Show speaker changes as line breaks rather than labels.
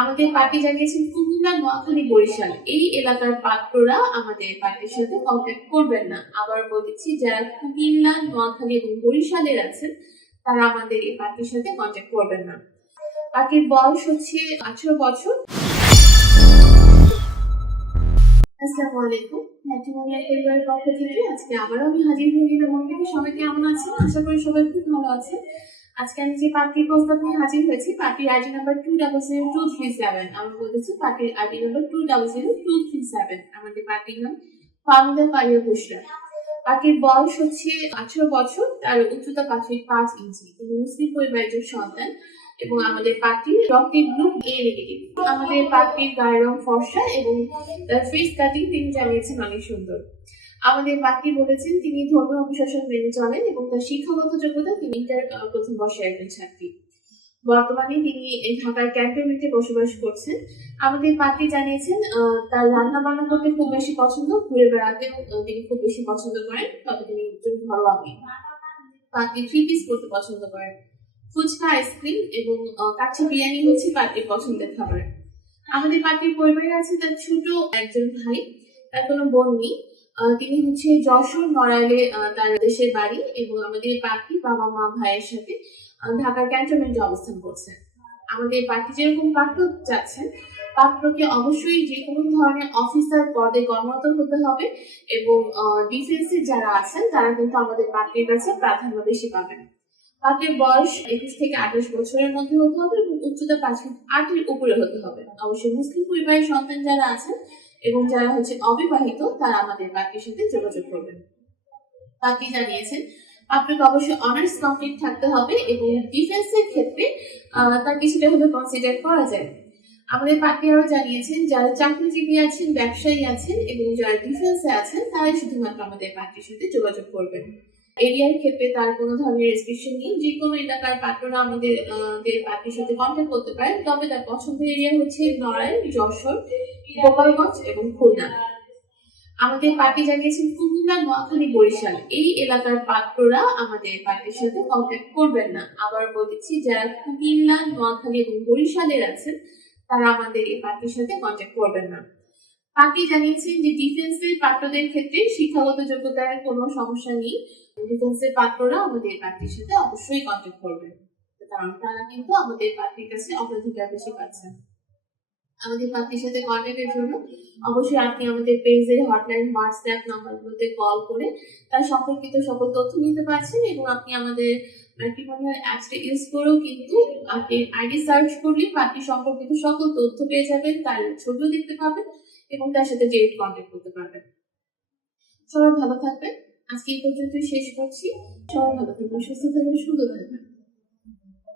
আমাদের পার্টি জানিয়েছেন কুমিল্লা, নোয়াখালী, বরিশাল। এই এলাকার পাত্ররা আমাদের পার্টির সাথে কন্ট্যাক্ট করবেন না। আবার বলেছি যারা কুমিল্লা, নোয়াখালী এবং বরিশালের আছেন, তারা আমাদের এই পার্টির সাথে কন্ট্যাক্ট করবেন না। পার্টির বয়স হচ্ছে আঠারো বছর। আসসালামু আলাইকুম। আজকে আবারও আমি হাজির হয়ে গেলাম। সবাই কেমন আছেন? আশা করি সবাই খুব ভালো আছেন। আজকে আমি যে পার্টির প্রস্তাব নিয়ে হাজির হয়েছি, পার্টির ID number two double zero two three seven আমি বলেছি পার্টির ID number two double zero two three seven আমাদের পার্টির নাম ফার্মিদা পারিয়া বুসরা পার্টির বয়স হচ্ছে আঠারো বছর, তার উচ্চতা পাঁচ পাঁচ ইঞ্চি। তিনি মুসলিম পরিবারের সন্তান এবং আমাদের পার্টির রক্তের গ্রুপ এ নেগেটিভ আমাদের পার্টির গায়ের রং ফর্সা এবং ফেস কাটিং তিনি জানিয়েছেন অনেক সুন্দর। আমাদের বাকি বলেছেন তিনি ধর্মীয় অনুশাসন মেনে চলেন এবং তার শিক্ষাগত যোগ্যতা তিনি আহ, প্রথম বর্ষের একজন ছাত্রী। বর্তমানে তিনি ঢাকার ক্যান্টনমেন্টে বসবাস করছেন। আমাদের পাত্রী জানিয়েছেন তার রান্না বান্না করতে খুব বেশি পছন্দ ঘুরে বেড়াতেও তিনি খুব বেশি পছন্দ করেন তবে তিনি একজন ঘরোয়া মেয়ে পাত্রী থ্রি পিস করতে পছন্দ করেন। ফুচকা আইসক্রিম এবং কাচ্চি বিরিয়ানি হচ্ছে পাত্রীর পছন্দের খাবার। আমাদের পাত্রীর পরিবারে আছে তার ছোট একজন ভাই তার কোনো বোন নেই। তিনি হচ্ছে যশোর নড়াইলে তার দেশের বাড়ি এবং আমাদের পাখি বাবা মা ভাইয়ের সাথে ঢাকার ক্যান্টনমেন্টে অবস্থান করছে আমাদের পাখি যেরকম পাত্র যাচ্ছেন পাত্রকে অবশ্যই যে কোনো ধরনের অফিসার পদে কর্মরত হতে হবে এবং ডিফেন্সে যারা আছেন, তারা কিন্তু আমাদের পাত্রের কাছে প্রাধান্য বেশি পাবেন। পাত্রের বয়স একুশ থেকে আঠাশ বছরের মধ্যে হতে হবে এবং উচ্চতা পাঁচ ফিট আটের উপরে হতে হবে। অবশ্যই মুসলিম পরিবারের সন্তান যারা আছেন এবং যারা হচ্ছে অবিবাহিত, তারা আমাদের পাত্রের সাথে যোগাযোগ করবেন। পাত্রী জানিয়েছেন, আপনাকে অবশ্যই অনার্স কমপ্লিট থাকতে হবে এবং ডিফেন্সের ক্ষেত্রে তার কিছুটা হলে কনসিডার করা যায়। আমাদের পার্টি আরও জানিয়েছেন, যারা চাকরিজীবী আছেন, ব্যবসায়ী আছেন এবং যারা ডিফেন্সে আছেন, তারাই শুধুমাত্র আমাদের পার্টির সাথে যোগাযোগ করবেন। এরিয়ার ক্ষেত্রে তার কোনো ধরনের রেস্ট্রিকশন নেই। যে কোনো এলাকার পাত্ররা আমাদের পার্টির সাথে কন্ট্যাক্ট করতে পারেন। তবে তার পছন্দের এরিয়া হচ্ছে নড়াইল, যশোর, গোপালগঞ্জ এবং খুলনা। আমাদের পার্টি জানিয়েছেন কুমিল্লা নোয়াখালী, বরিশাল। এই এলাকার পাত্ররা আমাদের পার্টির সাথে কন্ট্যাক্ট করবেন না। আবার বলেছি যারা কুমিল্লা নোয়াখালী এবং বরিশালের আছেন, তারা আমাদের এই পার্টির সাথে কন্ট্যাক্ট করবেন না। পার্টি জানিয়েছেন যে ডিফেন্সের পাত্রদের ক্ষেত্রে শিক্ষাগত যোগ্যতার কোনো সমস্যা নেই। ডিফেন্সের পাত্ররা আমাদের পার্টির সাথে অবশ্যই কন্ট্যাক্ট করবেন। কারণ তারা কিন্তু আমাদের পার্টির কাছে অগ্রাধিকার বেশি পাচ্ছেন। আমাদের পার্টির সাথে কন্ট্যাক্টের জন্য অবশ্যই আপনি আমাদের পেজের হটলাইন হোয়াটসঅ্যাপ নাম্বারগুলোতে কল করে তার সম্পর্কিত সকল তথ্য নিতে পারছেন এবং আপনি আমাদের ম্যাট্রিমোনিয়াল অ্যাপসটা ইউজ করেও কিন্তু আপনি আইডি সার্চ করলে পার্টি সম্পর্কিত সকল তথ্য পেয়ে যাবেন, তার ছবিও দেখতে পাবেন। এবং তার সাথে ডিরেক্ট কন্ট্যাক্ট করতে পারবেন। সবাই ভালো থাকবেন। আজকে এই পর্যন্তই শেষ করছি। সবাই ভালো থাকবেন, সুস্থ থাকবেন, সুন্দর থাকবেন।